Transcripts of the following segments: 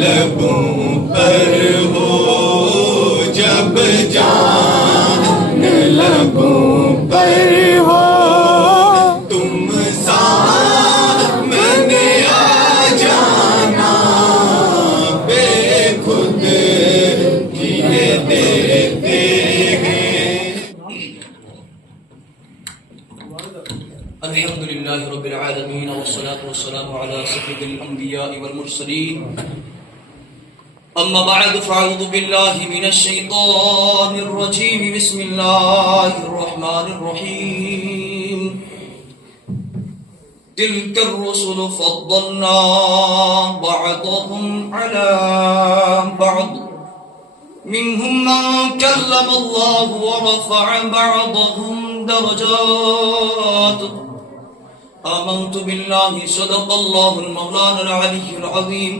لبوں پر ہو جب جان لبوں پر ہو تم سامنے آ جانا بے خود کیے دیتے ہیں. الحمد لله رب العالمين والصلاة والسلام على سيد الأنبياء والمرسلين. أما بعد فأعوذ بالله من الشيطان الرجيم. بسم الله الرحمن الرحيم. تلك الرسل فضلنا بعضهم على بعض منهم من كلم الله ورفع بعضهم درجات. آمنت بالله صدق الله المولانا العلي العظيم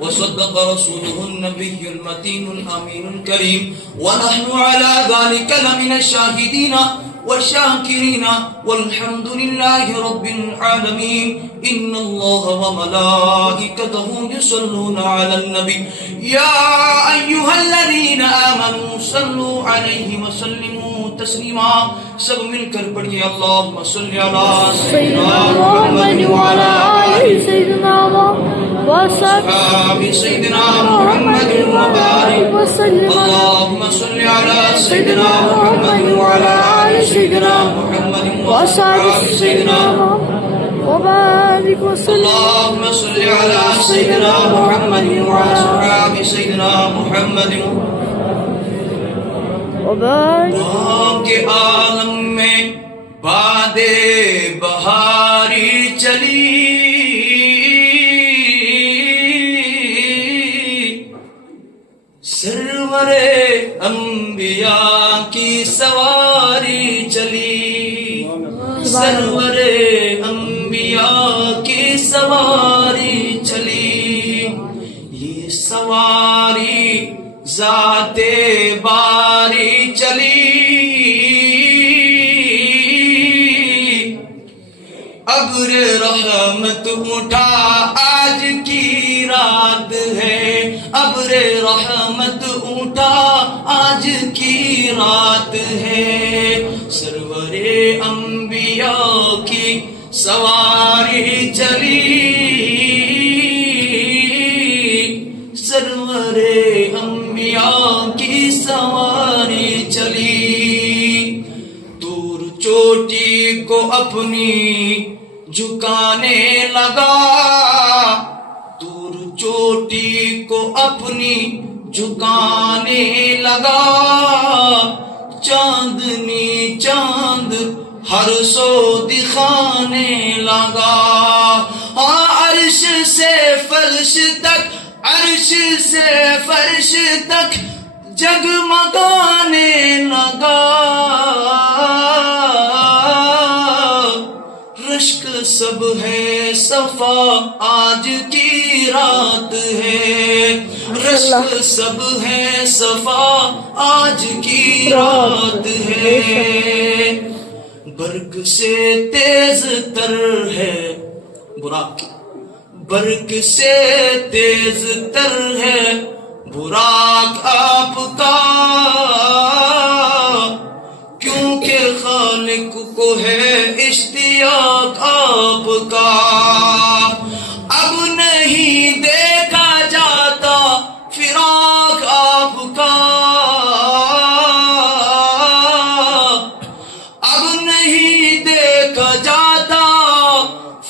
وصدق رسوله النبي المتين الأمين الكريم ونحن على ذلك لمن الشاهدين والشاكرين والحمد لله رب العالمين. إن الله وملائكته يصلون على النبي يا أيها الذين آمنوا صلوا عليه وسلموا تسلیما. سب مل کر پڑھیے اللہم صلی علی سیدنا محمد وعلی آل سیدنا محمد وصحاب سیدنا محمد وبارک وسلم. اللہم صلی علی سیدنا محمد وعلی آل سیدنا محمد وصحاب سیدنا محمد وبارک وسلم. اللہم صلی علی سیدنا محمد وعلی صحاب سیدنا محمد کے عالم میں باد بہاری چلی سرور انبیاء کی سواری چلی سرور انبیاء کی سواری چلی. یہ سواری ذات باری چلی ابر رحمت اٹھا آج کی رات ہے ابر رحمت اٹھا آج کی رات ہے. سرور انبیاء کی سواری چلی سرور انبیاء کی سواری چلی. طور چوٹی کو اپنی جھکانے لگا طور چوٹی کو اپنی جھکانے لگا. چاندنی چاند ہر سو دکھانے لگا. عرش سے فرش تک عرش سے فرش تک جگمگانے لگا. رشک سب ہے صفا آج کی رات ہے رشک سب ہے صفا آج کی رات ہے. برق سے تیز تر ہے براق برق سے تیز تر ہے براق آپ کا کیونکہ خالق کو ہے اشتیاق آپ کا. اب نہیں دیکھا جاتا فراق آپ کا اب نہیں دیکھا جاتا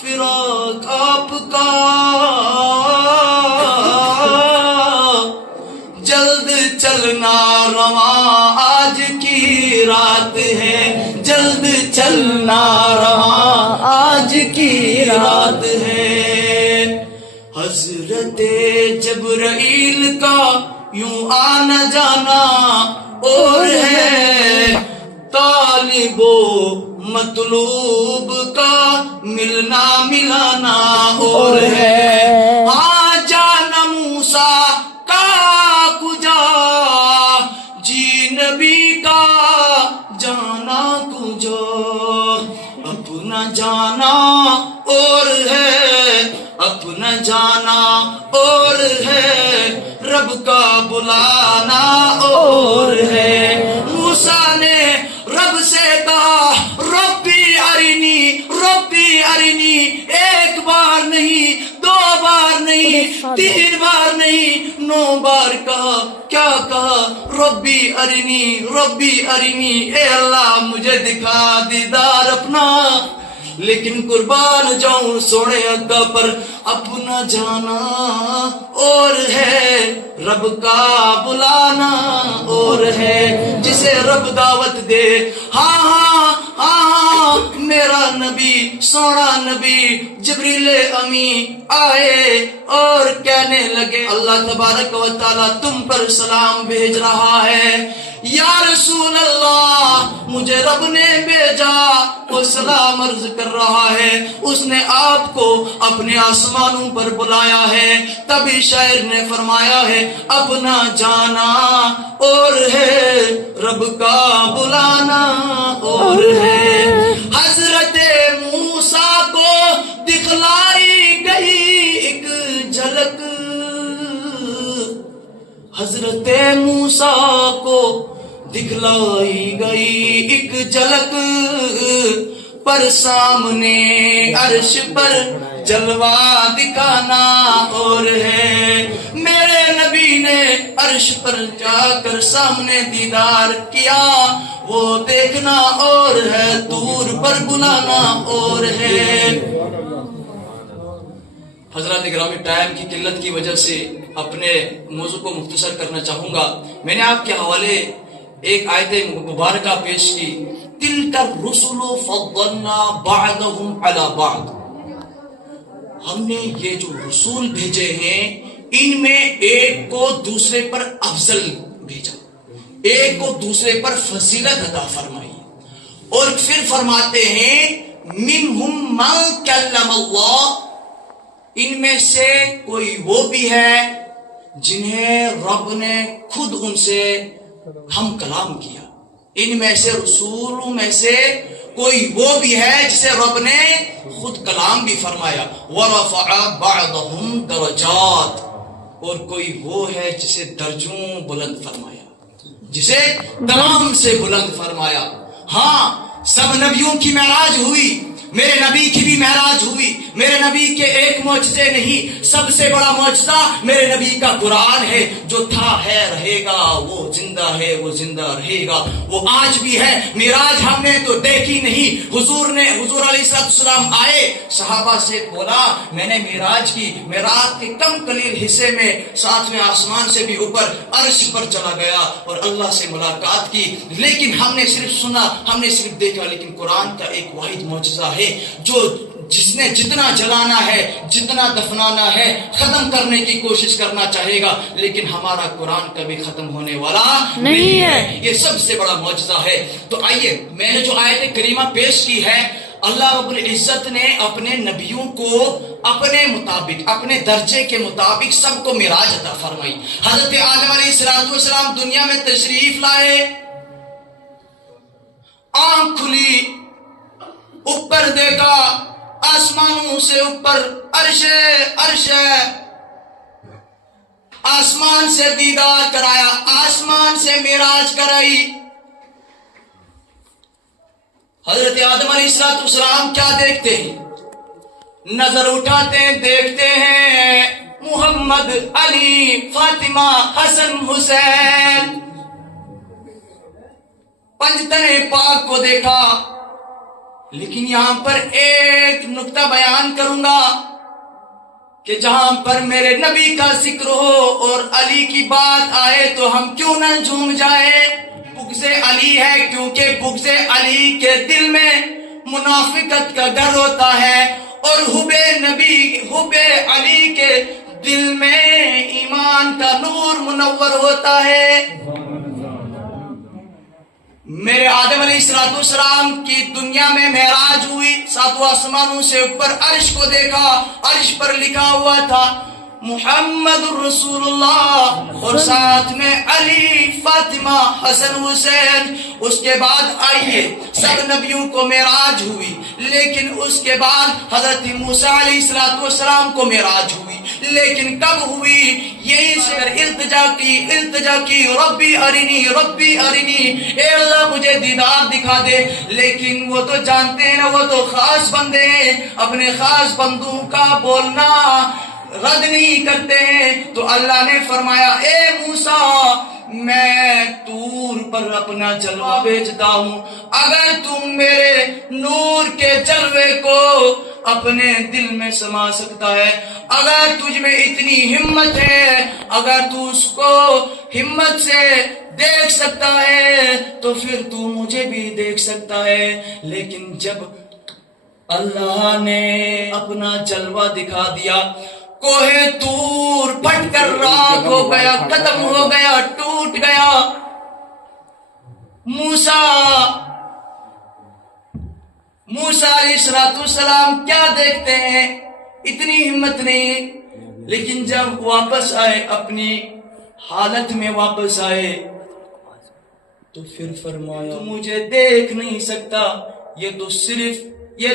فراق آپ کا. جلد چلنا رواں آج کی رات ہے جلد چلنا رواں آج کی رات ہے. حضرت جبرائیل کا یوں آنا جانا اور ہے طالب و مطلوب کا ملنا ملانا اور ہے. جانا موسیٰ کا کجا جی نبی کا جانا کجا اپنا جانا اور ہے اپنا جانا اور اور ہے رب کا بلانا اور ہے موسیٰ نے رب سے کہا ربی ارنی ایک بار نہیں 2 بار نہیں 3 بار نہیں 9 بار کہا کیا کہا ربی ارنی اے اللہ مجھے دکھا دیدار اپنا لیکن قربان جاؤں سونے آقا پر اپنا جانا اور ہے رب کا بلانا اور ہے جسے رب دعوت دے ہاں میرا نبی سونا نبی جبریل امی آئے اور کہنے لگے اللہ تبارک و تعالی تم پر سلام بھیج رہا ہے یا رسول اللہ مجھے رب نے بھیجا وہ سلام عرض کر رہا ہے اس نے آپ کو اپنے آسمانوں پر بلایا ہے تبھی شاعر نے فرمایا ہے اپنا جانا اور ہے رب کا بلانا اور ہے حضرت موسیٰ کو دکھلائی گئی ایک جھلک حضرت موسیٰ کو دکھلائی گئی ایک جھلک پر سامنے عرش پر جلوہ دکھانا اور ہے میرے نبی نے عرش پر جا کر سامنے دیدار کیا وہ دیکھنا اور ہے دور پر بلانا اور ہے حضرات گرامی ٹائم کی قلت کی وجہ سے اپنے موضوع کو مختصر کرنا چاہوں گا میں نے آپ کے حوالے ایک آیت مبارکہ پیش کی تِلْكَ الرُّسُلُ فَضَّلْنَا بَعْضَهُمْ عَلَى بَعْضٍ ہم نے یہ جو رسول بھیجے ہیں ان میں ایک کو دوسرے پر افضل بھیجا ایک کو دوسرے پر فضیلت عطا فرمائی اور پھر فرماتے ہیں مِنْهُمْ مَنْ كَلَّمَ اللَّهُ ان میں سے کوئی وہ بھی ہے جنہیں رب نے خود ان سے ہم کلام کیا ان میں سے رسولوں میں سے کوئی وہ بھی ہے جسے رب نے خود کلام بھی فرمایا وَرَفَعَ بَعْضَهُمْ دَرَجَاتٍ اور کوئی وہ ہے جسے درجوں بلند فرمایا جسے تمام سے بلند فرمایا ہاں سب نبیوں کی معراج ہوئی میرے نبی کی بھی معراج ہوئی میرے نبی کے ایک معجزے نہیں سب سے بڑا معجزہ میرے نبی کا قرآن ہے جو تھا ہے رہے گا وہ زندہ ہے وہ زندہ رہے گا وہ آج بھی ہے معراج ہم نے تو دیکھی نہیں حضور علیہ السلام آئے صحابہ سے بولا میں نے معراج کی معراج کے کم قلیل حصے میں 7ویں آسمان سے بھی اوپر عرش پر چلا گیا اور اللہ سے ملاقات کی لیکن ہم نے صرف سنا ہم نے صرف دیکھا لیکن قرآن کا ایک واحد معجزہ ہے جو جس نے جتنا جلانا ہے جتنا دفنانا ہے ختم کرنے کی کوشش کرنا چاہے گا لیکن ہمارا قرآن کبھی ختم ہونے والا نہیں ہے یہ سب سے بڑا معجزہ ہے تو آئیے میں نے جو آیت کریمہ پیش کی ہے اللہ رب العزت نے اپنے نبیوں کو اپنے مطابق اپنے درجے کے مطابق سب کو معراج عطا فرمائی حضرت آدم علیہ السلام دنیا میں تشریف لائے آنکھ کھلی اوپر دیکھا آسمانوں سے اوپر عرش ہے آسمان سے دیدار کرایا آسمان سے معراج کرائی حضرت آدم علیہ السلام کیا دیکھتے ہیں نظر اٹھاتے ہیں دیکھتے ہیں محمد علی فاطمہ حسن حسین پنجتن پاک کو دیکھا لیکن یہاں پر ایک نقطہ بیان کروں گا کہ جہاں پر میرے نبی کا ذکر ہو اور علی کی بات آئے تو ہم کیوں نہ جھوم جائے بغض علی ہے کیونکہ بغض علی کے دل میں منافقت کا ڈر ہوتا ہے اور حب علی کے دل میں ایمان کا نور منور ہوتا ہے میرے آدم علیہ السلام کی دنیا میں معراج ہوئی 7 آسمانوں سے اوپر عرش کو دیکھا عرش پر لکھا ہوا تھا محمد الرسول اللہ اور ساتھ میں علی، فاطمہ، حسن، حسین. اس کے بعد آئیے سب نبیوں کو معراج ہوئی، لیکن اس کے بعد حضرت موسیٰ علیہ السلام کو معراج ہوئی، لیکن کب ہوئی؟ یہی سے التجا کی ربی ارنی ربی ارنی، اے اللہ مجھے دیدار دکھا دے. لیکن وہ تو جانتے ہیں نا، وہ تو خاص بندے ہیں، اپنے خاص بندوں کا بولنا رد نہیں کرتے ہیں. تو اللہ نے فرمایا اے موسیٰ میں طور پر اپنا جلوہ بھیجتا ہوں، اگر تم میرے نور کے جلوے کو اپنے دل میں سما سکتا ہے، اگر تجھ میں اتنی ہمت ہے، اگر تو اس کو ہمت سے دیکھ سکتا ہے تو پھر تو مجھے بھی دیکھ سکتا ہے. لیکن جب اللہ نے اپنا جلوہ دکھا دیا، کوہ طور پھٹ کر راکھ ہو گیا، ختم ہو گیا، ٹوٹ گیا. موسیٰ علیہ السلام کیا دیکھتے ہیں؟ اتنی ہمت نہیں. لیکن جب واپس آئے، اپنی حالت میں واپس آئے، تو پھر فرمایا تو مجھے دیکھ نہیں سکتا، یہ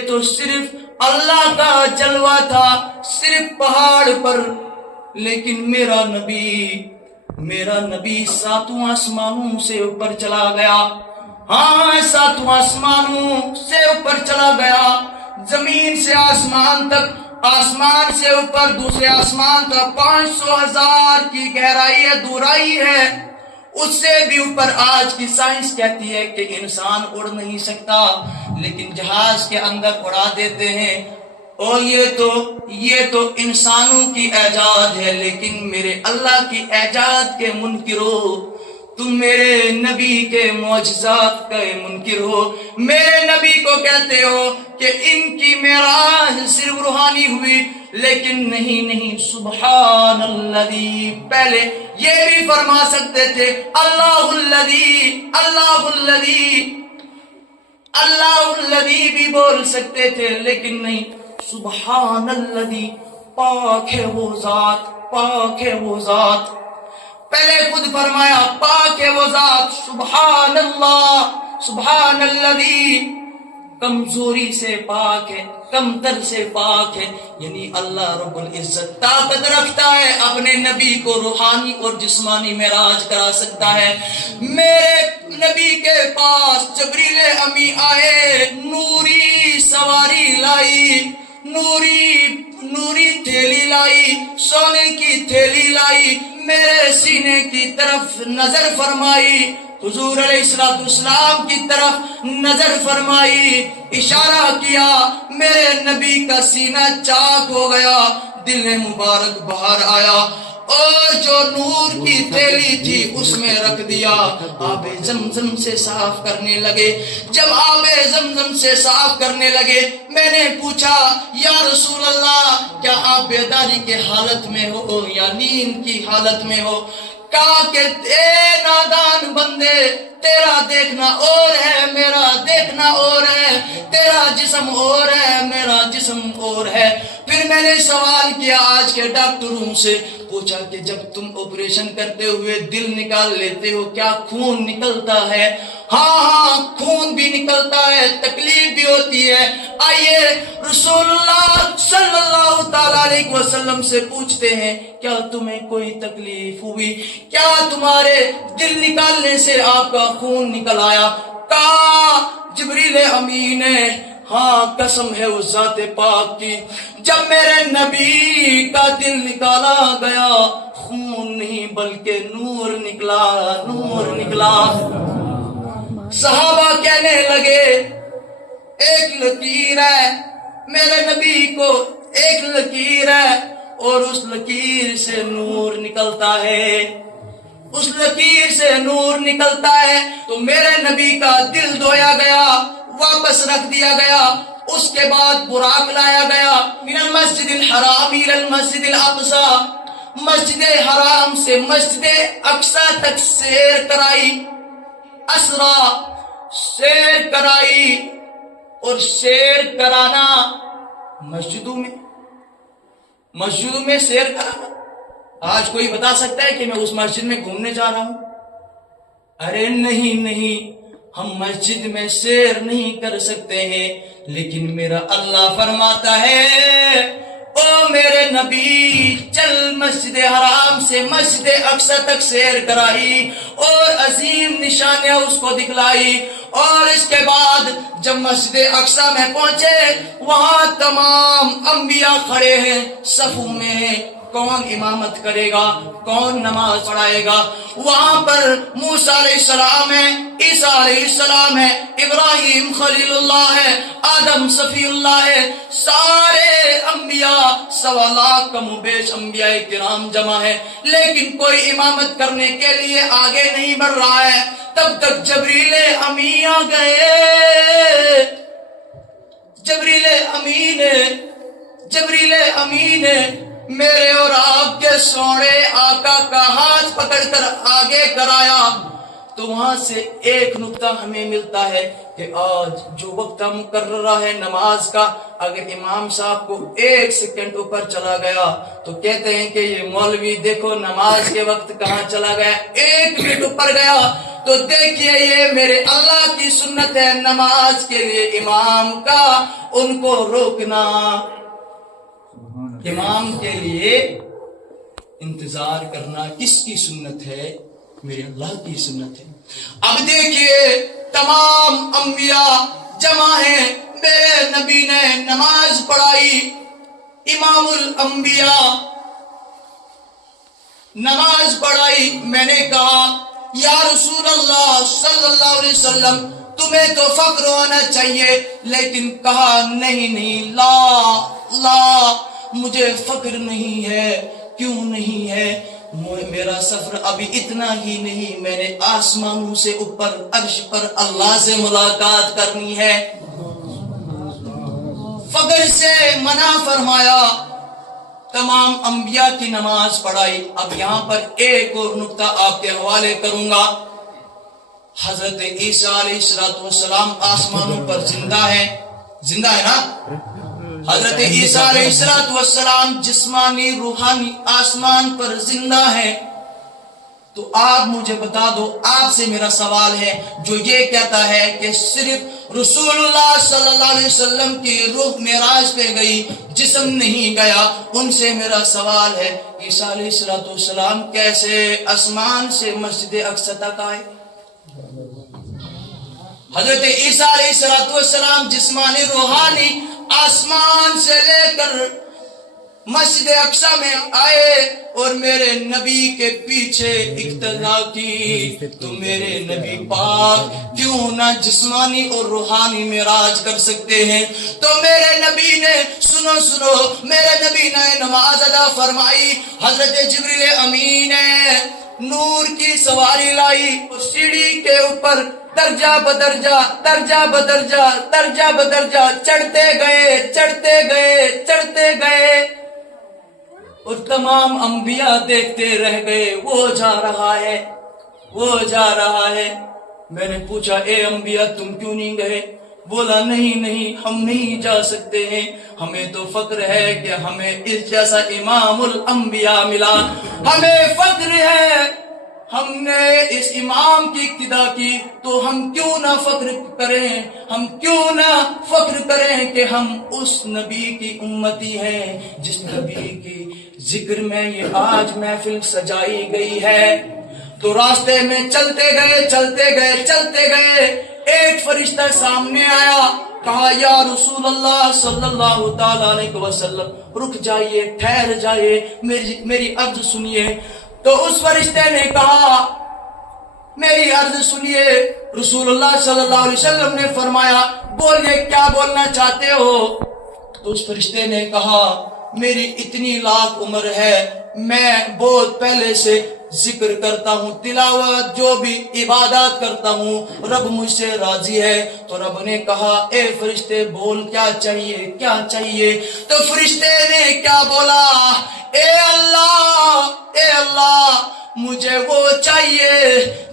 تو صرف اللہ کا جلوہ تھا، صرف پہاڑ پر. لیکن میرا نبی ساتوں آسمانوں سے اوپر چلا گیا. ہاں، ساتوں آسمانوں سے اوپر چلا گیا، زمین سے آسمان تک، آسمان سے اوپر دوسرے آسمان تک 500,000 کی گہرائی ہے، دورائی ہے. اس سے بھی اوپر آج کی سائنس کہتی ہے کہ انسان اڑ نہیں سکتا، لیکن جہاز کے اندر اڑا دیتے ہیں. اور یہ تو انسانوں کی ایجاد ہے. لیکن میرے اللہ کی ایجاد کے منکر ہو تم، میرے نبی کے معجزات کا منکر ہو. میرے نبی کو کہتے ہو کہ ان کی معراج صرف روحانی ہوئی، لیکن نہیں، سبحان الذی. پہلے یہ بھی فرما سکتے تھے اللہ الذی بھی بول سکتے تھے، لیکن نہیں، سبحان الذی، پاک ہے وہ ذات. پہلے خود فرمایا پاک ہے وہ ذات، سبحان اللہ، سبحان الذی، کمزوری سے پاک ہے، کمتر سے پاک ہے. یعنی اللہ رب العزت طاقت رکھتا ہے، اپنے نبی کو روحانی اور جسمانی معراج کرا سکتا ہے. میرے نبی کے پاس جبریل امی آئے، نوری سواری لائی، نوری تھیلی لائی، سونے کی تھیلی لائی، میرے سینے کی طرف نظر فرمائی، حضور علیہ السلام کی طرف نظر فرمائی، اشارہ کیا، میرے نبی کا سینہ چاک ہو گیا، دل مبارک باہر آیا، اور جو نور کی تھیلی تھی اس میں رکھ دیا. آب زمزم سے صاف کرنے لگے. جب آب زمزم سے صاف کرنے لگے، میں نے پوچھا یا رسول اللہ کیا آپ بیداری کے حالت میں ہو یا نیند کی حالت میں ہو؟ کہا کہ اے نادان بندے، تیرا دیکھنا اور ہے، میرا دیکھنا اور ہے، تیرا جسم اور ہے، میرا جسم اور ہے. پھر میں نے سوال کیا آج کے ڈاکٹروں سے، پوچھا کہ جب تم آپریشن کرتے ہوئے دل نکال لیتے ہو کیا خون نکلتا ہے؟ ہاں، خون بھی نکلتا ہے، تکلیف بھی ہوتی ہے. آئیے رسول اللہ صلی اللہ تعالی علیہ وسلم سے پوچھتے ہیں کیا تمہیں کوئی تکلیف ہوئی؟ کیا تمہارے دل نکالنے سے آپ کا خون نکل آیا؟ کہا جبریل امین نے، ہاں قسم ہے اس ذات پاک کی، جب میرے نبی کا دل نکالا گیا، خون نہیں بلکہ نور نکلا. صحابہ کہنے لگے ایک لکیر ہے، میرے نبی کو ایک لکیر ہے اور اس لکیر سے نور نکلتا ہے، اس لکیر سے نور نکلتا ہے. تو میرے نبی کا دل دھویا گیا، واپس رکھ دیا گیا. اس کے بعد براق لایا گیا، من المسجد الحرام الى المسجد الاقصى، مسجد حرام سے مسجد اقصی تک سیر کرائی، اسرا سیر کرائی. اور سیر کرانا مسجدوں میں، مسجدوں میں سیر کرانا. آج کوئی بتا سکتا ہے کہ میں اس مسجد میں گھومنے جا رہا ہوں؟ ارے نہیں نہیں، ہم مسجد میں سیر نہیں کر سکتے ہیں، لیکن میرا اللہ فرماتا ہے او میرے نبی چل مسجد حرام سے مسجد اقصی تک سیر کرائی اور عظیم نشانیاں اس کو دکھلائی. اور اس کے بعد جب مسجد اقصی میں پہنچے وہاں تمام انبیاء کھڑے ہیں، صفوں میں ہیں. کون امامت کرے گا، کون نماز پڑھائے گا؟ وہاں پر موسیٰ علیہ السلام ہے، عیسیٰ علیہ السلام ہے، ابراہیم خلیل اللہ ہے، آدم صفی اللہ ہے. سارے انبیاء 1.25 لاکھ کم و بیش انبیاء کرام جمع ہے، لیکن کوئی امامت کرنے کے لیے آگے نہیں بڑھ رہا ہے. تب تک جبریل امین آ گئے. جبریل امین میرے اور آپ کے سونے آقا کا ہاتھ پکڑ کر آگے کرایا. تو وہاں سے ایک نقطہ ہمیں ملتا ہے کہ آج جو وقت مقررہ ہے نماز کا، اگر امام صاحب کو 1 سیکنڈ اوپر چلا گیا تو کہتے ہیں کہ یہ مولوی دیکھو نماز کے وقت کہاں چلا گیا. 1 منٹ اوپر گیا تو دیکھیے یہ میرے اللہ کی سنت ہے، نماز کے لیے امام کا ان کو روکنا، امام کے لیے انتظار کرنا کس کی سنت ہے؟ میرے اللہ کی سنت ہے. اب دیکھیے تمام انبیاء جمع ہیں، میرے نبی نے نماز پڑھائی، امام الانبیاء نماز پڑھائی. میں نے کہا یا رسول اللہ صلی اللہ علیہ وسلم تمہیں تو فخر ہونا چاہیے، لیکن کہا نہیں لا مجھے فخر نہیں ہے. کیوں نہیں ہے؟ میرا سفر ابھی اتنا ہی نہیں، میں نے آسمانوں سے اوپر عرش پر اللہ سے ملاقات کرنی ہے. فخر سے منع فرمایا، تمام انبیاء کی نماز پڑھائی. اب یہاں پر ایک اور نقطہ آپ کے حوالے کروں گا. حضرت عیسیٰ علیہ السلام آسمانوں پر زندہ ہے نا؟ حضرت عیسیٰ علیہ السلام جسمانی روحانی آسمان پر زندہ ہے. تو آپ مجھے بتا دو، آپ سے میرا سوال ہے جو یہ کہتا ہے کہ صرف رسول اللہ صلی اللہ علیہ وسلم کی روح معراج پہ گئی، جسم نہیں گیا. ان سے میرا سوال ہے عیسیٰ علیہ السلام کیسے آسمان سے مسجد اقصی تک آئے؟ حضرت عیسیٰ علیہ السلام جسمانی روحانی آسمان سے لے کر مسجد اقصی میں آئے اور میرے نبی کے پیچھے اقتدا کی. تو میرے نبی پاک کیوں نہ جسمانی اور روحانی معراج کر سکتے ہیں؟ تو میرے نبی نے سنو میرے نبی نے نماز ادا فرمائی. حضرت جبریل امین نے نور کی سواری لائی اور سیڑھی کے اوپر درجہ بدرجہ چڑھتے گئے اور تمام انبیاء دیکھتے رہ گئے. وہ جا رہا ہے. میں نے پوچھا اے انبیاء تم کیوں نہیں گئے؟ بولا نہیں ہم نہیں جا سکتے ہیں، ہمیں تو فخر ہے کہ ہمیں اس جیسا امام الانبیاء ملا. ہمیں فخر ہے ہم نے اس امام کی اقتدا کی، تو ہم کیوں نہ فخر کریں کہ ہم اس نبی کی امتی ہیں جس نبی کی ذکر میں یہ آج محفل سجائی گئی ہے. تو راستے میں چلتے گئے ایک فرشتہ سامنے آیا. کہا یا رسول اللہ صلی اللہ تعالی علیہ وسلم رک جائیے، ٹھہر جائیے، میری عرض سنیے. تو اس فرشتے نے کہا میری عرض سنیے. رسول اللہ صلی اللہ علیہ وسلم نے فرمایا بولیے کیا بولنا چاہتے ہو؟ تو اس فرشتے نے کہا میری اتنی لاکھ عمر ہے، میں بہت پہلے سے ذکر کرتا ہوں، تلاوت جو بھی عبادات کرتا ہوں، رب مجھ سے راضی ہے. تو رب نے کہا اے فرشتے بول کیا چاہیے؟ تو فرشتے نے کیا بولا؟ اے اللہ مجھے وہ چاہیے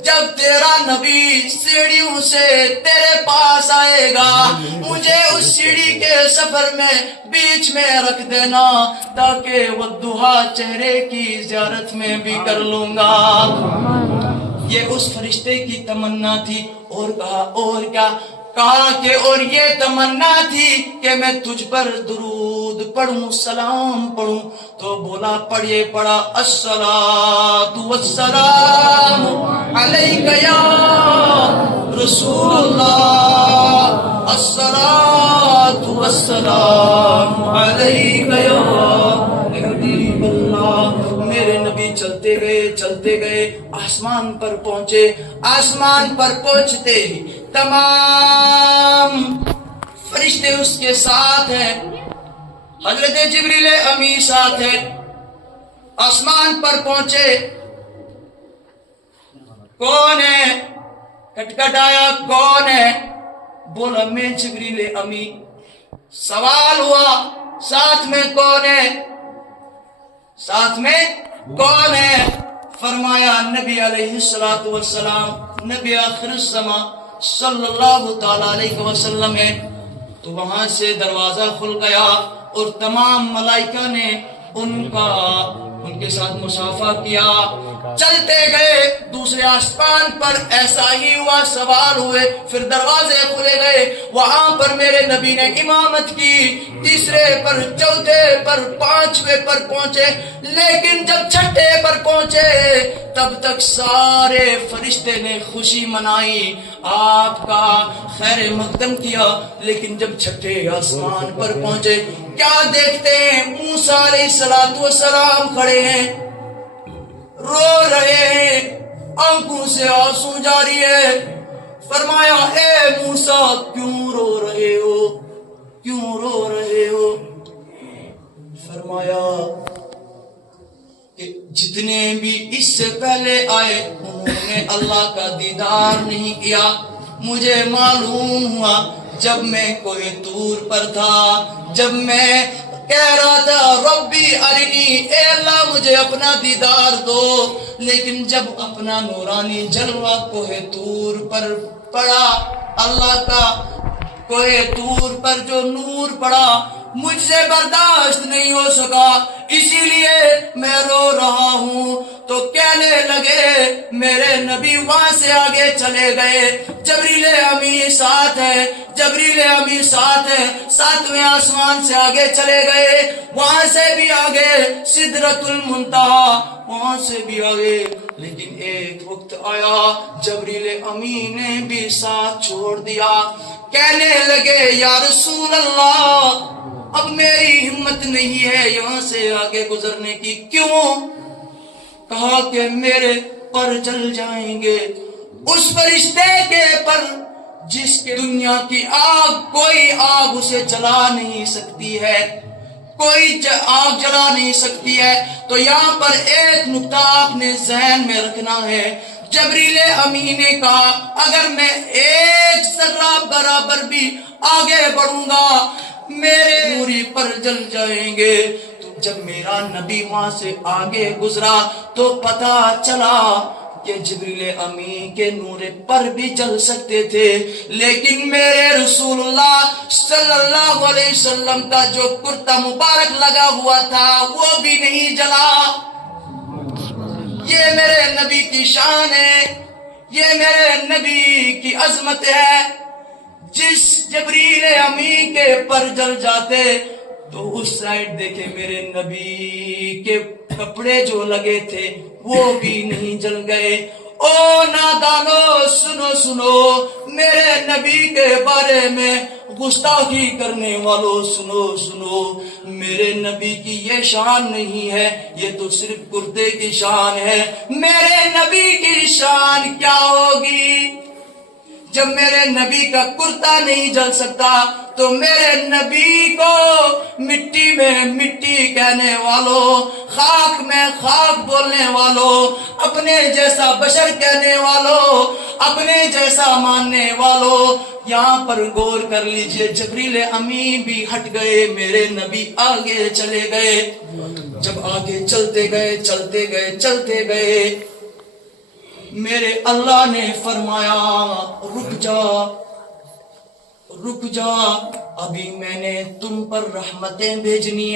جب تیرا نبی سیڑھیوں سے تیرے پاس آئے گا مجھے اس سیڑھی کے سفر میں بیچ میں رکھ دینا تاکہ وہ دہا چہرے کی زیارت میں بھی کر لوں گا. یہ اس فرشتے کی تمنا تھی. اور کہا اور کیا؟ کہا کہ اور یہ تمنا تھی کہ میں تجھ پر درود پڑھوں سلام پڑھوں. تو بولا پڑھیے. پڑھا الصلاۃ والسلام علیک یا رسول اللہ الصلاۃ والسلام علیک یا حبیب اللہ. میرے نبی چلتے گئے آسمان پر پہنچے. آسمان پر پہنچتے ہی تمام فرشتے اس کے ساتھ ہیں. حضرت جبریل امی ساتھ ہے. آسمان پر پہنچے. کون ہے؟ کٹکھٹایا. کون ہے؟ بولا میں جبریل امی. سوال ہوا ساتھ میں کون ہے؟ ساتھ میں کون ہے؟ فرمایا نبی علیہ الصلوۃ والسلام نبی آخر الزمان صلی اللہ تعالی علیہ وسلم ہے. تو وہاں سے دروازہ کھل گیا اور تمام ملائکہ نے ان کے ساتھ مصافحہ کیا. چلتے گئے دوسرے آسمان پر ایسا ہی ہوا. سوال ہوئے پھر دروازے کھلے گئے. وہاں پر میرے نبی نے امامت کی. تیسرے پر چوتھے پر پانچویں پر پہنچے. لیکن جب چھٹے پر پہنچے تب تک سارے فرشتے نے خوشی منائی آپ کا خیر مقدم کیا. لیکن جب چھٹے آسمان پر پہنچے کیا دیکھتے ہیں؟ موسیٰ علیہ الصلوۃ والسلام کھڑے ہیں رو رہے ہیں. آنکھوں سے آنسو جاری ہے. فرمایا اے موسیٰ کیوں رو رہے ہو؟ کیوں رو رہے ہو؟ فرمایا کہ جتنے بھی اس سے پہلے آئے انہوں نے اللہ کا دیدار نہیں کیا. مجھے معلوم ہوا جب میں کوہ طور پر تھا جب میں کہہ رہا تھا ربی ارنی اے اللہ مجھے اپنا دیدار دو. لیکن جب اپنا نورانی جلوہ کوہ طور پر پڑا اللہ کا کوہ طور پر جو نور پڑا مجھ سے برداشت نہیں ہو سکا اسی لیے میں رو رہا ہوں. تو کہنے لگے میرے نبی وہاں سے آگے چلے گئے. جبریل امی ساتھ ہے. جبریل امی ساتھ ہے. ساتویں آسمان سے آگے چلے گئے. وہاں سے بھی آگے سدرۃ المنتہا وہاں سے بھی آگے. لیکن ایک وقت آیا جبریل امی نے بھی ساتھ چھوڑ دیا. کہنے لگے یا رسول اللہ اب میری ہمت نہیں ہے یہاں سے آگے گزرنے کی. کیوں؟ کہا کہ میرے پر جل جائیں گے. اس فرشتے کے پر جس کے دنیا کی آگ کوئی آگ اسے جلا نہیں سکتی ہے کوئی آگ جلا نہیں سکتی ہے. تو یہاں پر ایک نقطہ آپ نے ذہن میں رکھنا ہے. جبریل امی نے کہا اگر میں ایک ذرہ برابر بھی آگے بڑھوں گا میرے نوری پر جل جائیں گے. تو جب میرا نبی وہاں سے آگے گزرا تو پتا چلا کہ جبریل امی کے نور پر بھی جل سکتے تھے لیکن میرے رسول اللہ صلی اللہ علیہ وسلم کا جو کرتا مبارک لگا ہوا تھا وہ بھی نہیں جلا. یہ میرے نبی کی شان ہے. یہ میرے نبی کی عظمت ہے. جس جبریل امی کے پر جل جاتے تو اس سائڈ دیکھے میرے نبی کے کپڑے جو لگے تھے وہ بھی نہیں جل گئے. او نادانو سنو میرے نبی کے بارے میں گستاخی کرنے والوں سنو میرے نبی کی یہ شان نہیں ہے یہ تو صرف کرتے کی شان ہے. میرے نبی کی شان کیا ہوگی؟ جب میرے نبی کا کرتا نہیں جل سکتا تو میرے نبی کو مٹی میں مٹی کہنے والوں خاک میں خاک بولنے والوں اپنے جیسا بشر کہنے والوں اپنے جیسا ماننے والوں یہاں پر غور کر لیجئے. جبریل امی بھی ہٹ گئے میرے نبی آگے چلے گئے. جب آگے چلتے گئے میرے اللہ نے فرمایا رک جا ابھی میں نے تم پر رحمتیں بھیجنی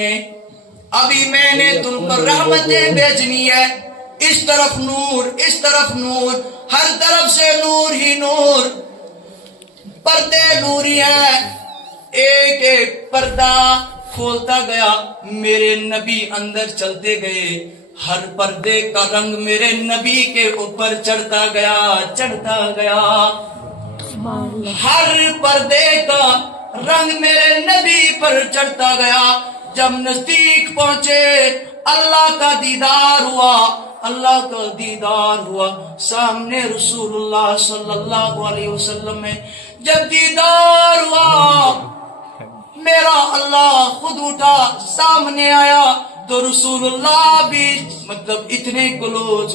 ہے، اس طرف نور، ہر طرف سے نور ہی نور، پردے نوری ہیں، ایک ایک پردہ کھولتا گیا، میرے نبی اندر چلتے گئے، ہر پردے کا رنگ میرے نبی کے اوپر چڑھتا گیا، ہر پردے کا رنگ میرے نبی پر چڑھتا گیا۔ جب نزدیک پہنچے اللہ کا دیدار ہوا سامنے رسول اللہ صلی اللہ علیہ وسلم میں، جب دیدار ہوا میرا اللہ خود اٹھا سامنے آیا تو رسول اللہ بھی اتنے کلوز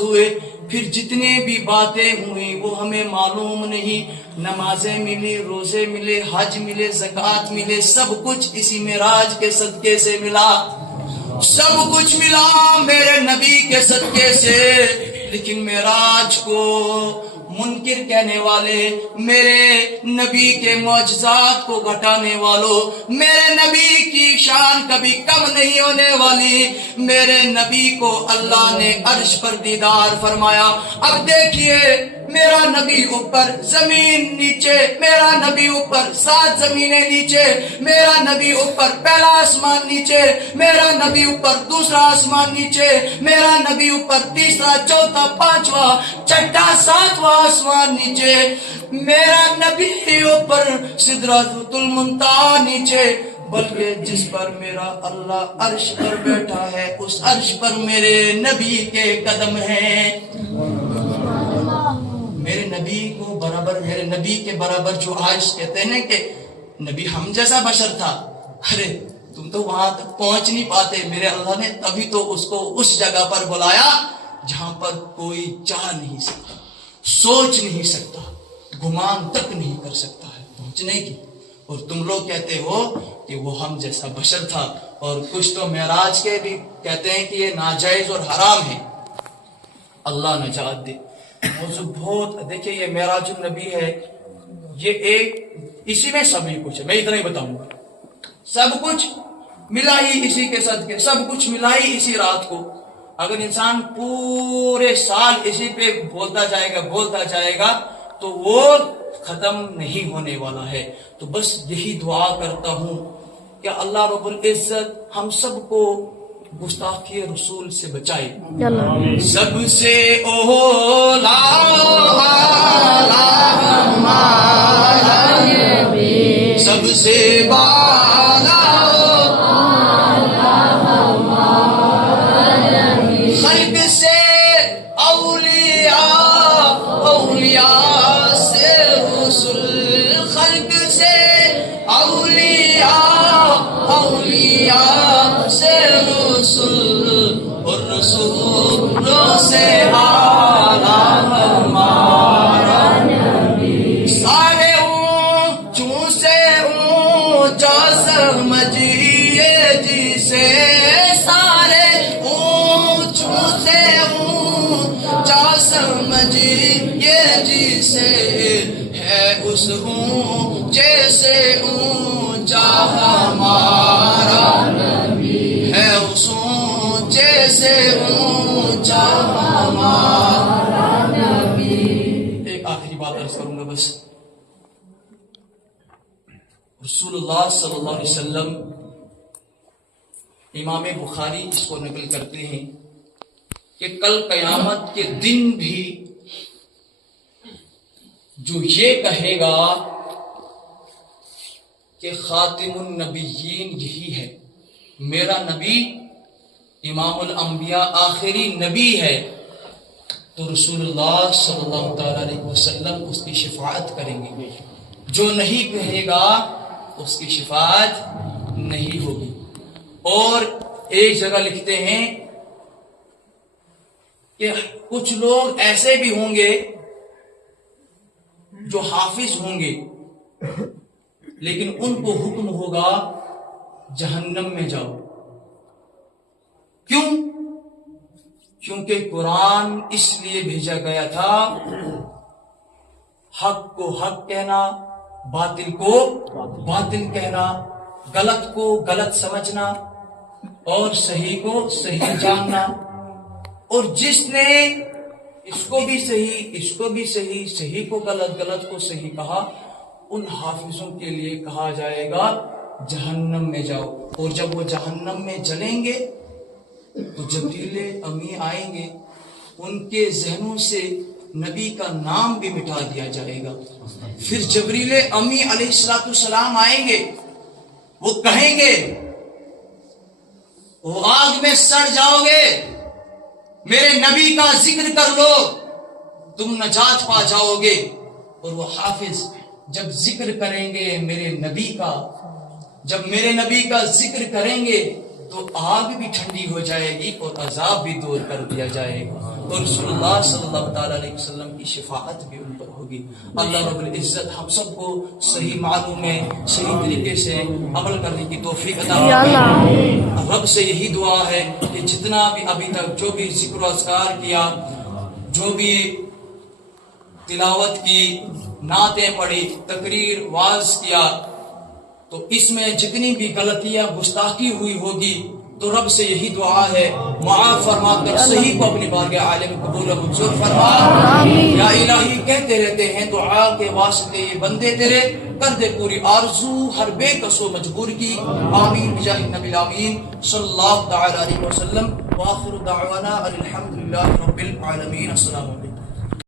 ہوئے، پھر جتنے بھی باتیں ہوئی وہ ہمیں معلوم نہیں، نمازیں ملی، روزے ملے، حج ملے، زکوٰۃ ملے، سب کچھ اسی معراج کے صدقے سے ملا، سب کچھ ملا میرے نبی کے صدقے سے۔ لیکن معراج کو منکر کہنے والے، میرے نبی کے معجزات کو گھٹانے والوں، میرے نبی کی شان کبھی کم نہیں ہونے والی، میرے نبی کو اللہ نے عرش پر دیدار فرمایا۔ اب دیکھیے میرا نبی اوپر، زمین نیچے، میرا نبی اوپر 7 زمینیں نیچے، میرا نبی اوپر پہلا آسمان نیچے، میرا نبی اوپر دوسرا آسمان نیچے، میرا نبی اوپر تیسرا، چوتھا، پانچواں، چھٹا، ساتواں آسمان نیچے، میرا نبی اوپر سدرۃ المنتہا نیچے، بلکہ جس پر میرا اللہ عرش پر بیٹھا ہے اس عرش پر میرے نبی کے قدم ہیں۔ میرے نبی کو برابر، میرے نبی کے برابر جو آج کہتے ہیں کہ نبی ہم جیسا بشر تھا، ارے تم تو وہاں تک پہنچ نہیں پاتے، میرے اللہ نے تبھی تو اس کو اس جگہ پر بلایا جہاں پر کوئی چاہ نہیں سکتا، سوچ نہیں سکتا، گمان تک نہیں کر سکتا ہے پہنچنے کی، اور تم لوگ کہتے ہو کہ وہ ہم جیسا بشر تھا، اور کچھ تو معراج کے بھی کہتے ہیں کہ یہ ناجائز اور حرام ہے۔ اللہ نجات دے۔ موضوع بہت، دیکھیں یہ معراج النبی ہے، یہ ایک اسی میں سب کچھ ہے، میں اتنا ہی بتاؤں گا، سب کچھ ملا ہی اسی کے صدقے، سب کچھ ملا ہی اسی رات کو۔ اگر انسان پورے سال اسی پہ بولتا جائے گا تو وہ ختم نہیں ہونے والا ہے۔ تو بس یہی دعا کرتا ہوں کہ اللہ رب العزت ہم سب کو گستاخی رسول سے بچائے، سب سے اولا سب سے بالا خلق سے اولیاء سے رسول، خلق سے اولیاء سے رسول، اور رسولوں سے اعلیٰ ہمارا نبی، سارے اونچوں سے اونچا سمجھیے جسے، سارے اونچوں سے اونچا سمجھیے جسے، ہے اس اونچے سے اونچا ہمارا نبی، ہے اس اونچے سے اونچا ہمارا نبی۔ ایک آخری بات عرض کروں گا بس، رسول اللہ صلی اللہ علیہ وسلم، امام بخاری اس کو نقل کرتے ہیں کہ کل قیامت کے دن بھی جو یہ کہے گا کہ خاتم النبیین یہی ہے، میرا نبی امام الانبیاء آخری نبی ہے، تو رسول اللہ صلی اللہ تعالی علیہ وسلم اس کی شفاعت کریں گے، جو نہیں کہے گا اس کی شفاعت نہیں ہوگی۔ اور ایک جگہ لکھتے ہیں کہ کچھ لوگ ایسے بھی ہوں گے جو حافظ ہوں گے، لیکن ان کو حکم ہوگا جہنم میں جاؤ، کیوں؟ کیونکہ قرآن اس لیے بھیجا گیا تھا حق کو حق کہنا، باطل کو باطل کہنا، غلط کو غلط سمجھنا اور صحیح کو صحیح جاننا. اور جس نے اس کو بھی صحیح، اس کو بھی صحیح، صحیح کو غلط، غلط کو صحیح کہا، ان حافظوں کے لیے کہا جائے گا جہنم میں جاؤ. اور جب وہ جہنم میں جلیں گے تو جبریل امی آئیں گے، ان کے ذہنوں سے نبی کا نام بھی مٹا دیا جائے گا. پھر جبریل امی علیہ السلام آئیں گے، وہ کہیں گے وہ آگ میں سڑ جاؤ گے، میرے نبی کا ذکر کر لو تم نجات پا جاؤ گے. اور وہ حافظ جب ذکر کریں گے میرے نبی کا، جب میرے نبی کا ذکر کریں گے تو آگ بھی ٹھنڈی ہو جائے گی اور عذاب بھی دور کر دیا جائے گا، اور رسول اللہ صلی اللہ تعالیٰ علیہ وسلم کی شفاعت بھی ان پر ہوگی. اللہ رب العزت ہم سب کو صحیح معلوم ہے، صحیح طریقے سے عمل کرنے کی توفیق عطا فرمائے. رب سے یہی دعا ہے کہ جتنا بھی ابھی تک جو بھی ذکر و اذکار کیا، جو بھی تلاوت کی، نعتیں پڑھی، تقریر، واعظ کیا، تو اس میں جتنی بھی غلطیاں گستاخی ہوئی ہوگی تو رب سے یہی دعا ہے معاف فرما کر صحیح کو اپنی بارگاہ عالم قبول و منظور فرما. یا الہی کہتے رہتے ہیں دعا کے واسطے یہ بندے تیرے، کر دے پوری آرزو ہر بے کس و مجبور کی. آمین بجاہ النبی الامین صلی اللہ تعالی علیہ وسلم. وآخر دعوانا الحمدللہ رب العالمین. السلام علیکم.